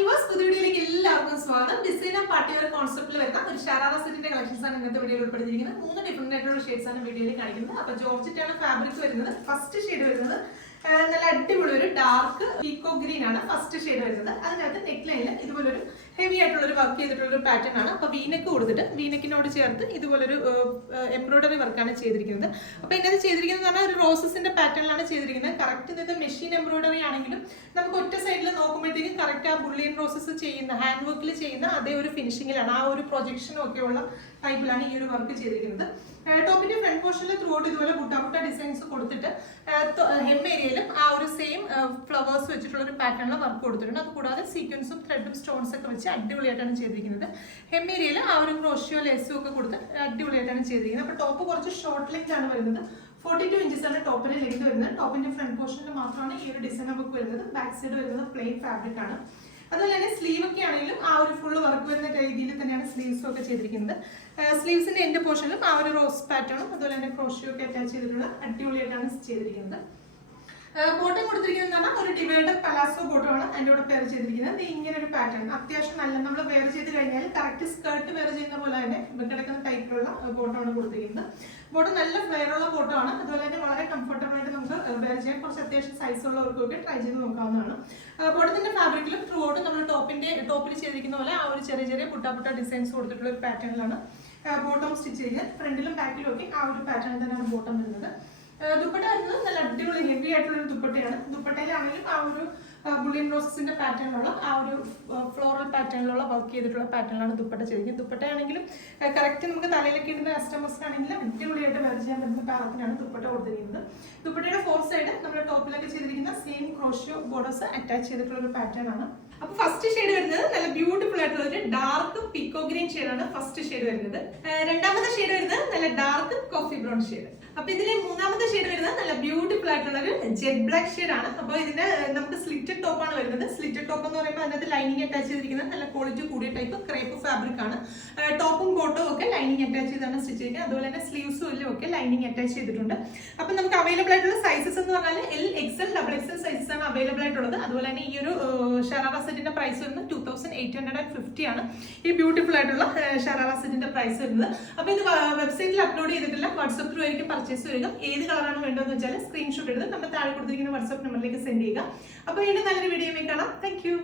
Viewers, പുതിയ വീഡിയോയിലേക്ക് എല്ലാവർക്കും സ്വാഗതം. ഡിസൈനർ പാർട്ടി വെയർ കോൺസെപ്റ്റിൽ വരുന്ന ഒരു ഷരാറ സെറ്റിന്റെ കളക്ഷൻസ് ആണ് ഇന്നത്തെ വീഡിയോയിൽ ഉൾപ്പെടുത്തിയിരിക്കുന്നത്. 3 ഡിഫറെന്റ് ആയിട്ടുള്ള ഷെയ്ഡ്സ് ആണ് വീഡിയോയിൽ കാണിക്കുന്നത്. അപ്പോൾ ജോർജറ്റ് ആണ് ഫാബ്രിക് വരുന്നത്. ഫസ്റ്റ് ഷെയ്ഡ് വരുന്നത് നല്ല അടിപൊളി ഒരു ഡാർക്ക് പീക്കോ ഗ്രീൻ ആണ് ഫസ്റ്റ് ഷെയ്ഡ് വരുന്നത്. അതിനകത്ത് നെക്ക് ലൈനിൽ ഇതുപോലൊരു ഹെവി ആയിട്ടുള്ള ഒരു വർക്ക് ചെയ്തിട്ടുള്ള ഒരു പാറ്റേൺ ആണ്. അപ്പോൾ വീനെക്ക് കൊടുത്തിട്ട് വീനെക്കിനോട് ചേർത്ത് ഇതുപോലൊരു എംബ്രോയിഡറി വർക്കാണ് ചെയ്തിരിക്കുന്നത്. അപ്പോൾ ഇതിനകത്ത് ചെയ്തിരിക്കുന്നത് പറഞ്ഞാൽ ഒരു റോസസിന്റെ പാറ്റേണിലാണ് ചെയ്തിരിക്കുന്നത്. കറക്റ്റ് ഇന്നത്തെ മെഷീൻ എംബ്രോയിഡറി ആണെങ്കിലും നമുക്ക് ഒറ്റ സൈഡിൽ നോക്കുമ്പോഴത്തേക്കും കറക്റ്റ് ആ ബുള്ളിയൻ റോസസ് ചെയ്യുന്ന ഹാൻഡ് വർക്കിൽ ചെയ്യുന്ന അതേ ഒരു ഫിനിഷിങ്ങിലാണ്, ആ ഒരു പ്രൊജക്ഷനും ഒക്കെ ഉള്ള ടൈപ്പിലാണ് ഈ ഒരു വർക്ക് ചെയ്തിരിക്കുന്നത്. ടോപ്പിന്റെ ഫ്രണ്ട് പോർഷനിൽ ത്രൂ ഔട്ട് ഇതുപോലെ ബുട്ട ഡിസൈൻസ് കൊടുത്തിട്ട് ഹെം ഏരിയയിലും ആ ഒരു സെയിം ഫ്ലവേഴ്സ് വെച്ചിട്ടുള്ള ഒരു പാറ്റേണിൽ വർക്ക് കൊടുത്തിട്ടുണ്ട്. അത് കൂടാതെ സീക്വൻസും ത്രെഡും സ്റ്റോൺസ് ഒക്കെ വെച്ച് അടിപൊളിയായിട്ടാണ് ചെയ്തിരിക്കുന്നത്. ഹെം ഏരിയയിൽ ആ ഒരു ക്രോഷ്യോ ലേസും ഒക്കെ കൊടുത്ത് അടിപൊളിയായിട്ടാണ് ചെയ്തിരിക്കുന്നത്. അപ്പോൾ ടോപ്പ് കുറച്ച് ഷോർട്ട് ലെങ്ത് ആണ് വരുന്നത്. 42 ഇഞ്ചസ് ആണ് ടോപ്പിന്റെ ലെങ്ത് വരുന്നത്. ടോപ്പിന്റെ ഫ്രണ്ട് പോർഷനിൽ മാത്രമാണ് ഈ ഒരു ഡിസൈൻ നമുക്ക് വരുന്നത്. ബാക്ക് സൈഡ് വരുന്നത് പ്ലെയിൻ ഫാബ്രിക് ആണ്. അതുപോലെ തന്നെ സ്ലീവ് ഒക്കെ ആണെങ്കിലും ആ ഒരു ഫുള്ള് വർക്ക് വരുന്ന രീതിയിൽ തന്നെയാണ് സ്ലീവ്സും ഒക്കെ ചെയ്തിരിക്കുന്നത്. സ്ലീവ്സിന്റെ എൻഡ് പോർഷനിലും ആ ഒരു റോസ് പാറ്റേണും അതുപോലെ തന്നെ ക്രോഷ്യോ ഒക്കെ അറ്റാച്ച് ചെയ്തിട്ടുള്ള അടിപൊളിയായിട്ടാണ് ചെയ്തിരിക്കുന്നത്. ബോട്ടം കൊടുത്തിരിക്കുന്നത് പറഞ്ഞാൽ ഒരു ഡിവൈഡർ പലാസോ ബോട്ടം ആണ് അതിൻ്റെ കൂടെ പെയർ ചെയ്തിരിക്കുന്നത്. ഇങ്ങനെ ഒരു പാറ്റേൺ അത്യാവശ്യം നല്ല നമ്മൾ വെയർ ചെയ്ത് കഴിഞ്ഞാൽ കറക്റ്റ് സ്കേർട്ട് വെയർ ചെയ്യുന്ന പോലെ തന്നെ കിടക്കുന്ന ടൈപ്പിലുള്ള ബോട്ടമാണ് കൊടുത്തിരിക്കുന്നത്. ബോട്ടം നല്ല ഫ്ലെയറുള്ള ബോട്ടമാണ്. അതുപോലെ തന്നെ വളരെ കംഫർട്ടബിൾ ആയിട്ട് നമുക്ക് വെയർ ചെയ്യാൻ കുറച്ച് അത്യാവശ്യം സൈസ് ഉള്ളവർക്കൊക്കെ ട്രൈ ചെയ്ത് നോക്കാവുന്നതാണ്. ബോട്ടത്തിന്റെ ഫാബ്രിക്കിലും ത്രൂ ഔട്ട് നമ്മൾ ടോപ്പിൽ ചെയ്തിരിക്കുന്ന പോലെ ആ ഒരു ചെറിയ ചെറിയ പുട്ട ഡിസൈൻസ് കൊടുത്തിട്ടുള്ള ഒരു പാറ്റേണിലാണ് ബോട്ടം സ്റ്റിച്ച് ചെയ്യുന്നത്. ഫ്രണ്ടിലും ബാക്കിലും ഒക്കെ ആ ഒരു പാറ്റേൺ തന്നെയാണ് ബോട്ടം വരുന്നത്. ദുപ്പട്ട വരുന്നത് നല്ല അടിപൊളി ഹെവി ആയിട്ടുള്ള ഒരു ദുപ്പട്ടയാണ്. ദുപ്പട്ടയിലാണെങ്കിലും ആ ഒരു ബുള്ളിയൻ റോസസിന്റെ പാറ്റേണിലുള്ള ആ ഒരു ഫ്ലോറൽ പാറ്റേണിലുള്ള വർക്ക് ചെയ്തിട്ടുള്ള പാറ്റേണിലാണ് ദുപ്പട്ട ചെയ്തിരിക്കുന്നത്. ദുപ്പട്ടയാണെങ്കിലും കറക്റ്റ് നമുക്ക് തലയിലൊക്കെ ഇടുന്ന കസ്റ്റമേഴ്സിനാണെങ്കിലും അടിപൊളിയായിട്ട് വെയർ ചെയ്യാൻ പറ്റുന്ന പാകത്തിനാണ് ദുപ്പട്ട കൊടുത്തിരിക്കുന്നത്. ദുപ്പട്ടയുടെ ഫോർ സൈഡ് നമ്മുടെ ടോപ്പിലൊക്കെ ചെയ്തിരിക്കുന്ന സെയിം ക്രോഷ്യോ ബോർഡേഴ്സ് അറ്റാച്ച് ചെയ്തിട്ടുള്ള ഒരു പാറ്റേൺ ആണ്. അപ്പൊ ഫസ്റ്റ് ഷെയ്ഡ് വരുന്നത് നല്ല ബ്യൂട്ടിഫുൾ ആയിട്ടുള്ള ഒരു ഡാർക്ക് പീക്കോ ഗ്രീൻ ഷെയ്ഡാണ് ഫസ്റ്റ് ഷെയ്ഡ് വരുന്നത്. രണ്ടാമത്തെ ഷെയ്ഡ് വരുന്നത് നല്ല ഡാർക്ക് കോഫി ബ്രൗൺ ഷെയ്ഡ്. അപ്പൊ ഇതിലെ മൂന്നാമത്തെ ഷെയ്ഡ് വരുന്നത് നല്ല ബ്യൂട്ടിഫുൾ ആയിട്ടുള്ള ഒരു ജെറ്റ് ബ്ലാക്ക് ഷെയ്ഡ് ആണ്. അപ്പോൾ ഇതിന് നമുക്ക് സ്ലിറ്റഡ് ടോപ്പ് ആണ് വരുന്നത്. സ്ലിറ്റഡ് ടോപ്പ് എന്ന് പറയുമ്പോൾ അതിനകത്ത് ലൈനിങ് അറ്റാച്ച് ചെയ്തിരിക്കുന്നത് നല്ല ക്വാളിറ്റി കൂടിയ ടൈപ്പ് ക്രേപ്പ് ഫാബ്രിക് ആണ്. ടോപ്പും ബോട്ടും ഒക്കെ ലൈനിങ് അറ്റാച്ച് ചെയ്താണ് സ്റ്റിച്ച് ചെയ്യുന്നത്. അതുപോലെ തന്നെ സ്ലീവ്സും എല്ലാം ഒക്കെ ലൈനിങ് അറ്റാച്ച് ചെയ്തിട്ടുണ്ട്. അപ്പൊ നമുക്ക് അവൈലബിൾ ആയിട്ടുള്ള സൈസസ് എന്ന് പറഞ്ഞാൽ L XL double XL sizes ആണ് അവൈലബിൾ ആയിട്ടുള്ളത്. അതുപോലെ തന്നെ ഈ ഒരു ഷരാറ സെറ്റിന്റെ പ്രൈസ് വരുന്നത് 2850 ആണ്. ഈ ബ്യൂട്ടിഫുൾ ആയിട്ടുള്ള ഷരാറ സെറ്റിന്റെ പ്രൈസ് വരുന്നത്. അപ്പൊ ഇത് വെബ്സൈറ്റിൽ അപ്ലോഡ് ചെയ്തിട്ടില്ല, വാട്സ്ആപ്പ് ത്രൂ ആയിരിക്കും പർച്ചേസ് വരിക. ഏത് കളറാണ് വേണ്ടതെന്ന് വെച്ചാൽ സ്ക്രീൻഷോട്ട് എടുത്ത് നമ്മൾ താഴെ കൊടുത്തിരിക്കുന്ന വാട്സ്ആപ്പ് നമ്പറിലേക്ക് സെൻഡ് ചെയ്യുക. അപ്പോൾ വീണ്ടും നല്ലൊരു വീഡിയോ കാണാം. Thank you.